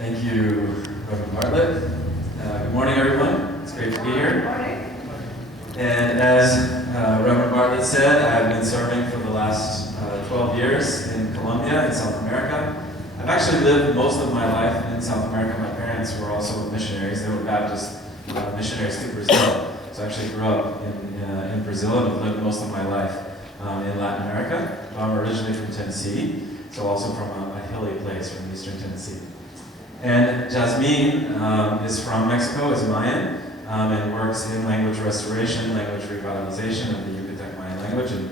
Thank you, Reverend Bartlett. Good morning, everyone. It's great to be here. Good morning. And as Reverend Bartlett said, I've been serving for the last 12 years in Colombia, in South America. I've actually lived most of my life in South America. My parents were also missionaries. They were Baptist missionaries to Brazil. So I actually grew up in Brazil and have lived most of my life in Latin America. I'm originally from Tennessee, so also from a hilly place from eastern Tennessee. And Jasmine is from Mexico, is Mayan, and works in language restoration, language revitalization of the Yucatec Mayan language. And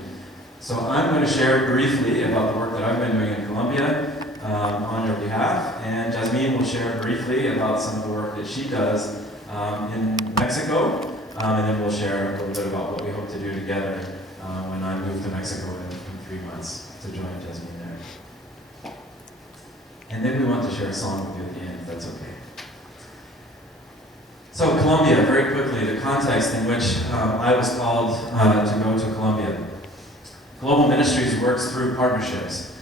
so I'm going to share briefly about the work that I've been doing in Colombia on your behalf. And Jasmine will share briefly about some of the work that she does in Mexico. And then we'll share a little bit about what we hope to do together when I move to Mexico in 3 months to join Jasmine there. And then we want to share a song with you at the end, if that's okay. So Colombia, very quickly, the context in which I was called to go to Colombia. Global Ministries works through partnerships.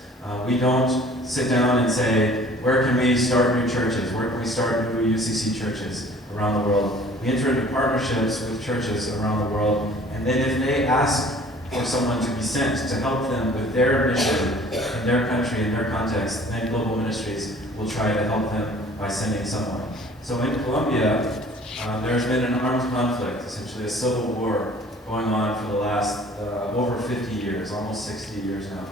We don't sit down and say, where can we start new churches? Where can we start new UCC churches around the world? We enter into partnerships with churches around the world, and then if they ask for someone to be sent to help them with their mission in their country, in their context, then Global Ministries will try to help them by sending someone. So in Colombia, there's been an armed conflict, essentially a civil war going on for the last over 50 years, almost 60 years now,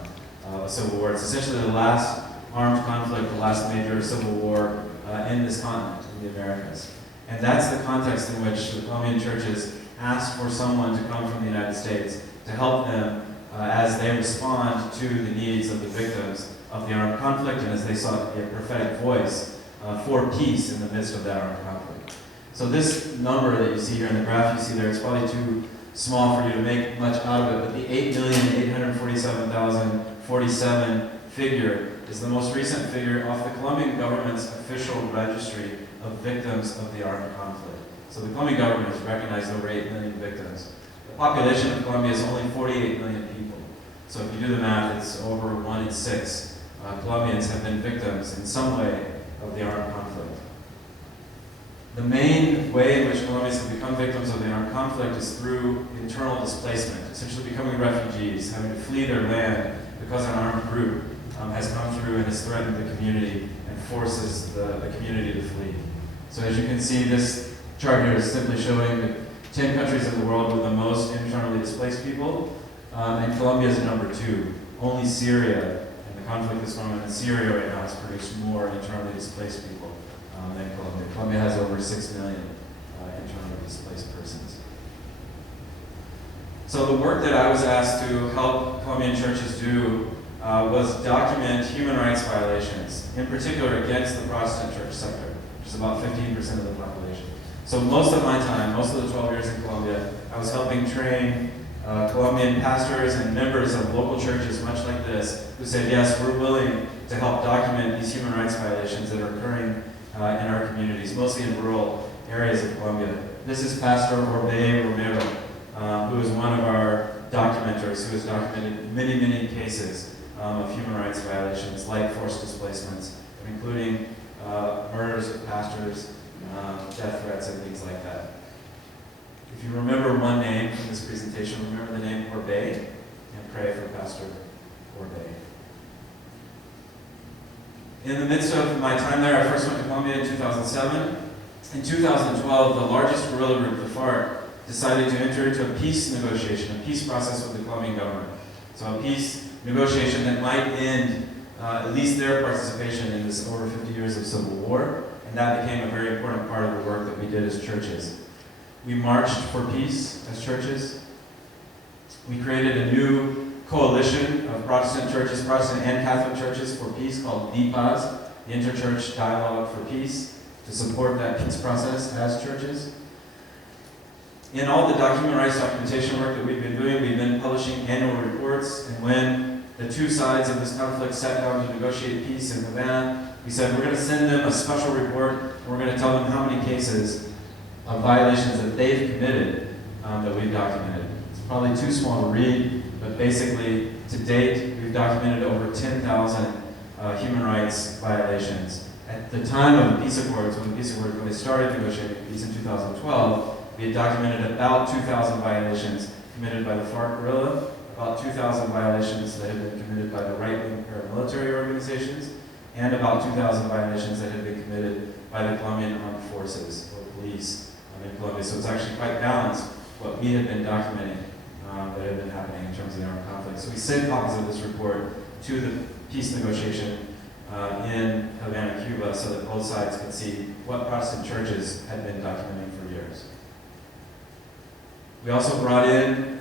a civil war. It's essentially the last armed conflict, the last major civil war in this continent, in the Americas. And that's the context in which the Colombian churches ask for someone to come from the United States to help them as they respond to the needs of the victims of the armed conflict and as they sought a prophetic voice for peace in the midst of that armed conflict. So this number that you see here in the graph you see there, it's probably too small for you to make much out of it, but the 8,847,047 figure is the most recent figure off the Colombian government's official registry of victims of the armed conflict. So the Colombian government has recognized over 8 million victims. The population of Colombia is only 48 million people. So if you do the math, it's over 1 in 6 Colombians have been victims in some way of the armed conflict. The main way in which Colombians have become victims of the armed conflict is through internal displacement, essentially becoming refugees, having to flee their land because an armed group has come through and has threatened the community and forces the community to flee. So as you can see, this chart here is simply showing the 10 countries in the world with the most internally displaced people, and Colombia is number 2. Only Syria, and the conflict that's going on in Syria right now, has produced more internally displaced people than Colombia. Colombia has over 6 million internally displaced persons. So the work that I was asked to help Colombian churches do was document human rights violations, in particular against the Protestant church sector, which is about 15% of the population. So most of my time, most of the 12 years in Colombia, I was helping train Colombian pastors and members of local churches much like this, who said, yes, we're willing to help document these human rights violations that are occurring in our communities, mostly in rural areas of Colombia. This is Pastor Orbe Romero, who is one of our documenters, who has documented many, many cases of human rights violations, like forced displacements, including murders of pastors, death threats, and things like that. If you remember one name from this presentation, remember the name Orbe, and pray for Pastor Orbe. In the midst of my time there, I first went to Colombia in 2007. In 2012, the largest guerrilla group, the FARC, decided to enter into a peace negotiation, a peace process with the Colombian government. So a peace negotiation that might end at least their participation in this over 50 years of civil war, and that became a very important part of the work that we did as churches. We marched for peace as churches. We created a new coalition of Protestant churches, Protestant and Catholic churches for peace called DPAS, the Interchurch Dialogue for Peace, to support that peace process as churches. In all the human rights documentation work that we've been doing, we've been publishing annual reports, and when the two sides of this conflict sat down to negotiate peace in Havana, we said we're going to send them a special report, and we're going to tell them how many cases of violations that they've committed that we've documented. It's probably too small to read, but basically, to date, we've documented over 10,000 human rights violations At the time of the peace accords, when they started negotiating peace in 2012, we had documented about 2,000 violations committed by the FARC guerrilla, about 2,000 violations that had been committed by the right-wing paramilitary organizations, and about 2,000 violations that had been committed by the Colombian armed forces or police in Colombia. So it's actually quite balanced what we had been documenting that had been happening in terms of the armed conflict. So we sent copies of this report to the peace negotiation in Havana, Cuba, so that both sides could see what Protestant churches had been documenting for years. We also brought in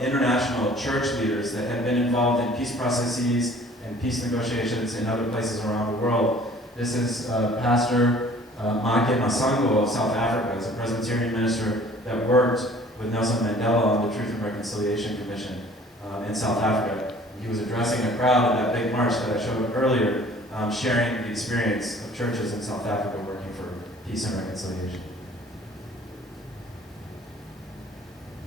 international church leaders that had been involved in peace processes and peace negotiations in other places around the world. This is Pastor Make Masango of South Africa. He's a Presbyterian minister that worked with Nelson Mandela on the Truth and Reconciliation Commission in South Africa. He was addressing a crowd at that big march that I showed earlier, sharing the experience of churches in South Africa working for peace and reconciliation.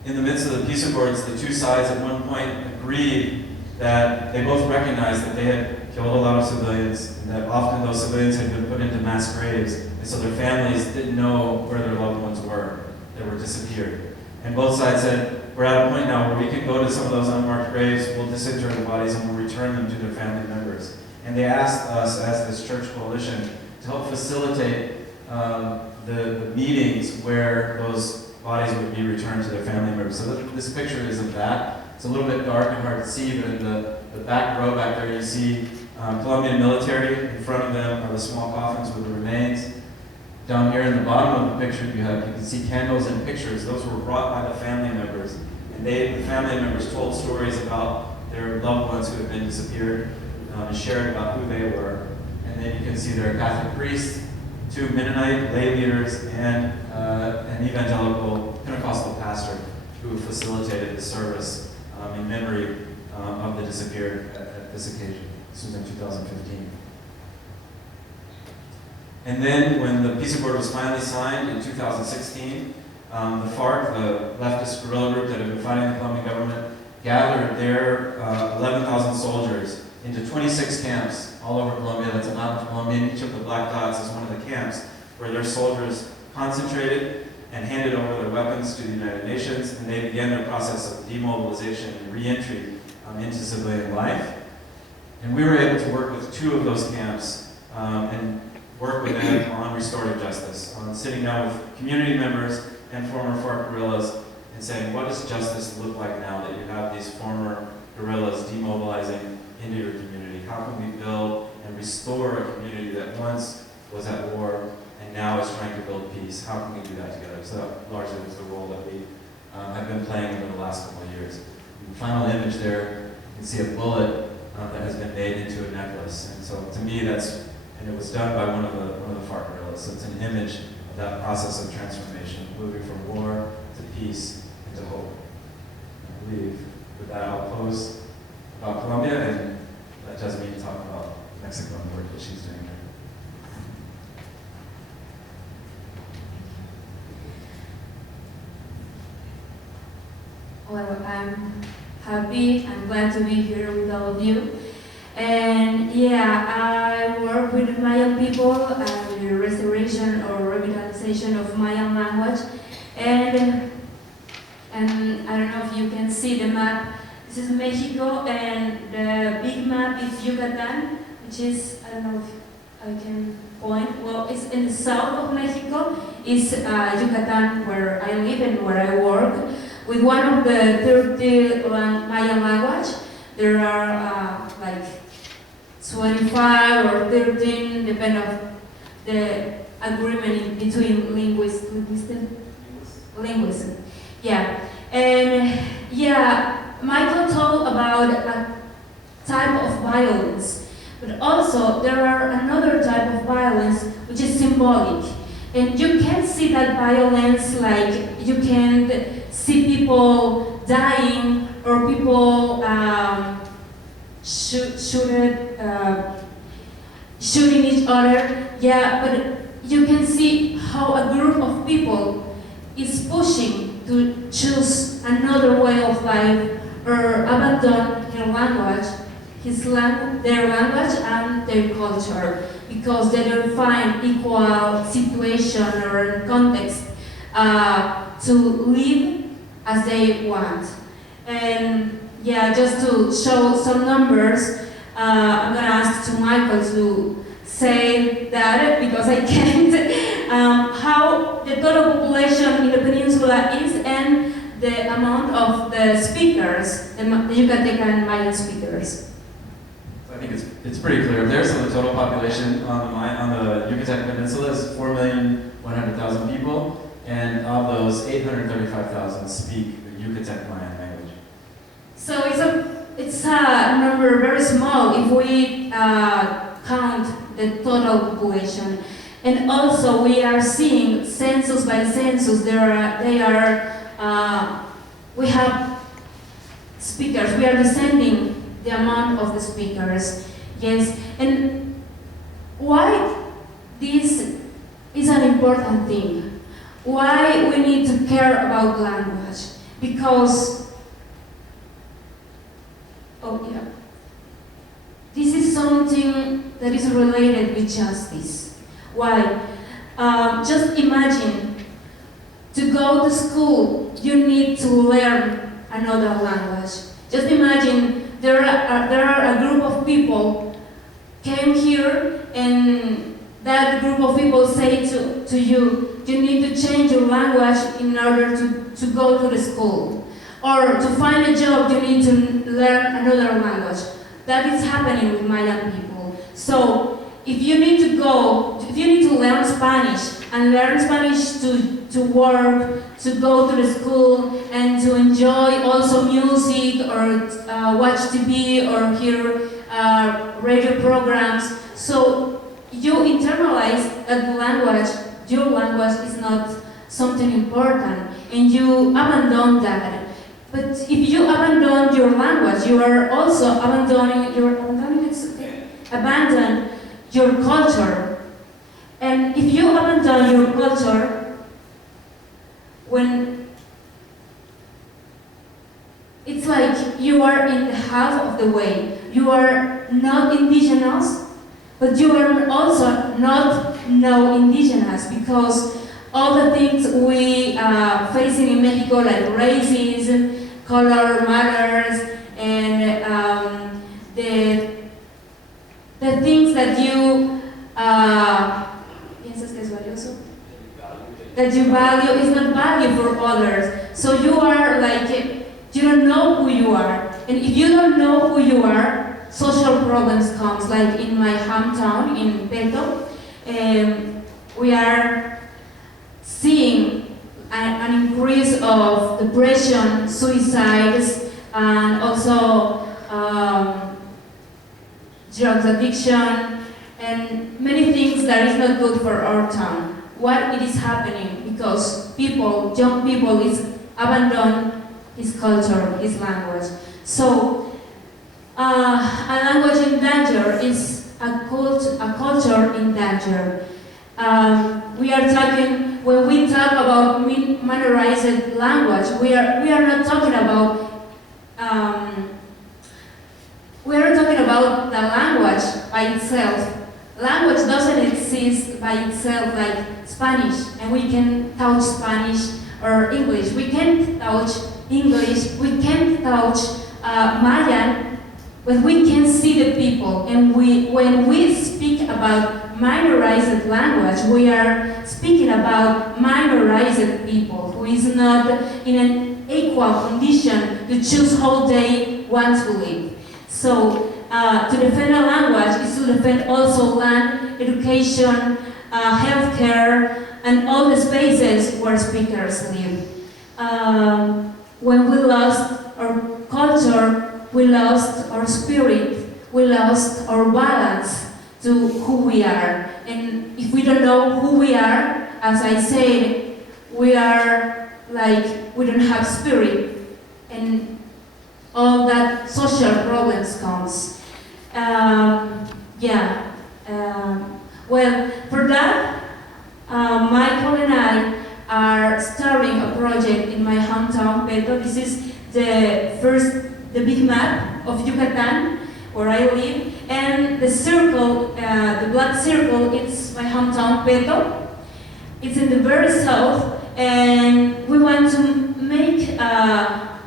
In the midst of the peace accords, the two sides at one point agreed that they both recognized that they had killed a lot of civilians, and that often those civilians had been put into mass graves, and so their families didn't know where their loved ones were. They were disappeared. And both sides said, we're at a point now where we can go to some of those unmarked graves, we'll disinter the bodies, and we'll return them to their family members. And they asked us, as this church coalition, to help facilitate the meetings where those bodies would be returned to their family members. So this picture is of that. It's a little bit dark and hard to see, but in the back row back there you see Colombian military. In front of them are the small coffins with the remains. Down here in the bottom of the picture you can see candles and pictures. Those were brought by the family members. And the family members told stories about their loved ones who had been disappeared and shared about who they were. And then you can see there are Catholic priests, 2 Mennonite lay leaders, and an evangelical Pentecostal pastor who facilitated the service in memory of the disappeared at this occasion. This was in 2015. And then when the peace accord was finally signed in 2016, the FARC, the leftist guerrilla group that had been fighting the Colombian government, gathered their 11,000 soldiers into 26 camps all over Colombia. That's a map of Colombia. Each of the black dots is one of the camps where their soldiers concentrated and handed over their weapons to the United Nations, and they began their process of demobilization and re-entry into civilian life. And we were able to work with 2 of those camps and work with them on restorative justice, on sitting down with community members and former FARC guerrillas and saying, what does justice look like now that you have these former guerrillas demobilizing into your community? How can we build and restore a community that once was at war and now is trying to build peace? How can we do that together? So that largely was the role that we have been playing over the last couple of years. In the final image there, you can see a bullet that has been made into a necklace. And so to me, and it was done by one of the FARC guerrillas. So it's an image of that process of transformation, moving from war to peace and to hope. I believe with that I'll close about Colombia and let Jasmine talk about Mexico and the work that she's doing there. Well, I'm happy and glad to be here with all of you. And yeah, I work with Mayan people and the restoration or revitalization of Mayan language. And I don't know if you can see the map. This is Mexico, and the big map is Yucatan, which is, I don't know if I can point. Well, it's in the south of Mexico. It's Yucatan, where I live and where I work, with one of the 30 Mayan language. There are like 25 or 13, depending on the agreement between linguists. Yeah, and yeah, Michael told about a type of violence, but also there are another type of violence which is symbolic, and you can't see that violence like you can see people dying or people shooting each other. Yeah, but you can see how a group of people is pushing to choose another way of life or abandon their language their language and their culture, because they don't find equal situation or context to live as they want. And yeah, just to show some numbers, I'm gonna ask to Michael to say that, because I can't, how the total population in the peninsula is and the amount of the speakers, the Yucatecan Mayan speakers. So I think it's pretty clear there. So the total population on the Yucatan Peninsula is 4,100,000 people, and of those, 835,000 speak the Yucatec Mayan language. So it's a number very small if we count the total population. And also we are seeing census by census, we have speakers, we are descending the amount of the speakers. Yes, and why this is an important thing? Why we need to care about language? Because, this is something that is related with justice. Why? Just imagine, to go to school, you need to learn another language. Just imagine, there are a group of people came here, and that group of people say to you, you need to change your language in order to go to the school. Or to find a job, you need to learn another language. That is happening with Mayan people. So, if you need to learn Spanish, and learn Spanish to work, to go to the school, and to enjoy also music, or watch TV, or hear radio programs, so you internalize that your language is not something important, and you abandon that. But if you abandon your language, you are also abandon your culture. And if you abandon your culture, when it's like you are in the half of the way, you are not indigenous, but you are also not no indigenous, because all the things we facing in Mexico, like racism, color matters, and the things that you piensas que es valioso, that you value is not value for others. So you are like, you don't know who you are, and if you don't know who you are, social problems comes. Like in my hometown in Peto, we are seeing an increase of depression, suicides, and also drugs addiction, and many things that is not good for our town. Why it is happening? Because young people is abandon his culture, his language. So a language in danger is a culture in danger. We are talking, when we talk about minorized language, we are not talking about the language by itself. Language doesn't exist by itself like Spanish, and we can touch Spanish or English. We can't touch English, we can't touch Mayan, but we can see the people. And when we speak about minorized language, we are speaking about minorized people who is not in an equal condition to choose how they want to live. So to defend a language is to defend also land, education, healthcare, and all the spaces where speakers live. When we lost our culture, we lost our spirit, we lost our balance to who we are. And if we don't know who we are, as I said, we are like, we don't have spirit, and all that social problems comes. Well, for that, Michael and I are starting a project in my hometown, Peto. This is the big map of Yucatan, where I live. And the circle, the black circle, it's my hometown, Peto. It's in the very south, and we want to make a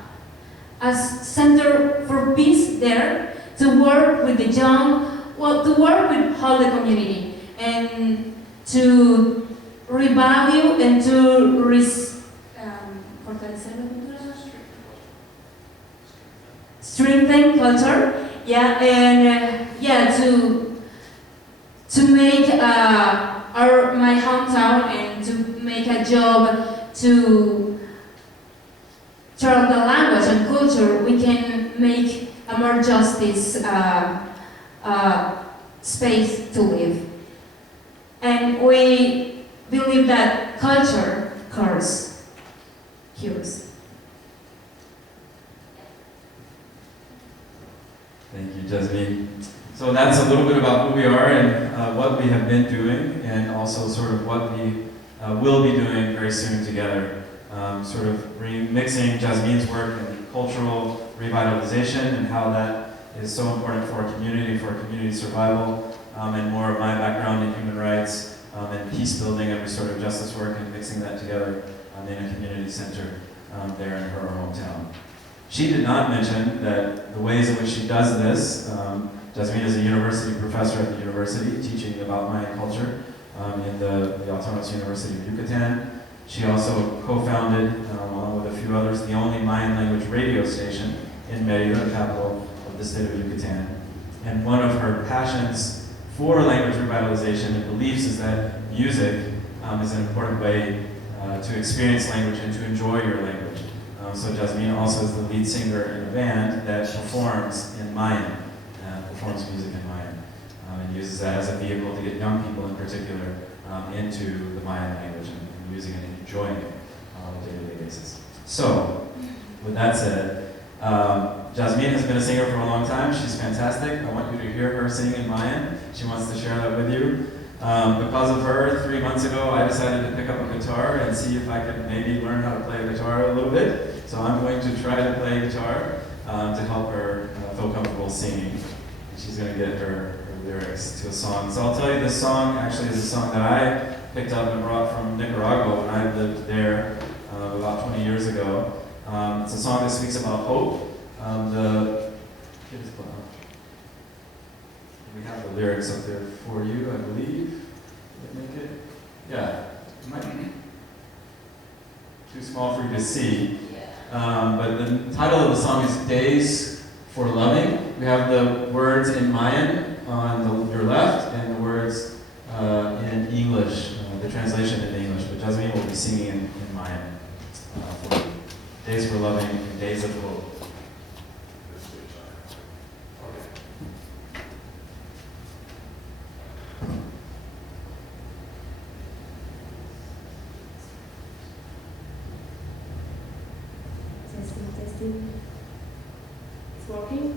center for peace there, to work with the young, well, to work with all the community, and to revalue and to strengthen culture, yeah, and yeah, to make my hometown and to make a job to turn the language and culture. We can make a more justice space to live, and we believe that culture cures. Thank you, Jasmine. So that's a little bit about who we are and what we have been doing, and also sort of what we will be doing very soon together. Sort of remixing Jasmine's work in cultural revitalization and how that is so important for our community, for community survival, and more of my background in human rights and peace building and restorative justice work, and mixing that together in a community center there in her hometown. She did not mention that the ways in which she does this, Jasmine is a university professor at the university teaching about Mayan culture in the Autonomous University of Yucatan. She also co-founded, along with a few others, the only Mayan language radio station in Mérida, the capital of the state of Yucatan. And one of her passions for language revitalization and beliefs is that music is an important way to experience language and to enjoy your language. So Jasmine also is the lead singer in a band that performs in Mayan, performs music in Mayan, and uses that as a vehicle to get young people in particular into the Mayan language and using it and enjoying it on a day-to-day basis. So, with that said, Jasmine has been a singer for a long time. She's fantastic. I want you to hear her sing in Mayan. She wants to share that with you. Because of her, 3 months ago, I decided to pick up a guitar and see if I could maybe learn how to play a guitar a little bit. So I'm going to try to play guitar to help her feel comfortable singing. She's going to get her lyrics to a song. So I'll tell you, this song actually is a song that I picked up and brought from Nicaragua when I lived there about 20 years ago. It's a song that speaks about hope. We have the lyrics up there for you, I believe. Did it make it? Yeah. It might be too small for you to see. But the title of the song is Days for Loving. We have the words in Mayan on your left and the words in English, the translation in English. But Jasmine will be singing in Mayan for you. Days for Loving, Days of Hope. Testing. It's working?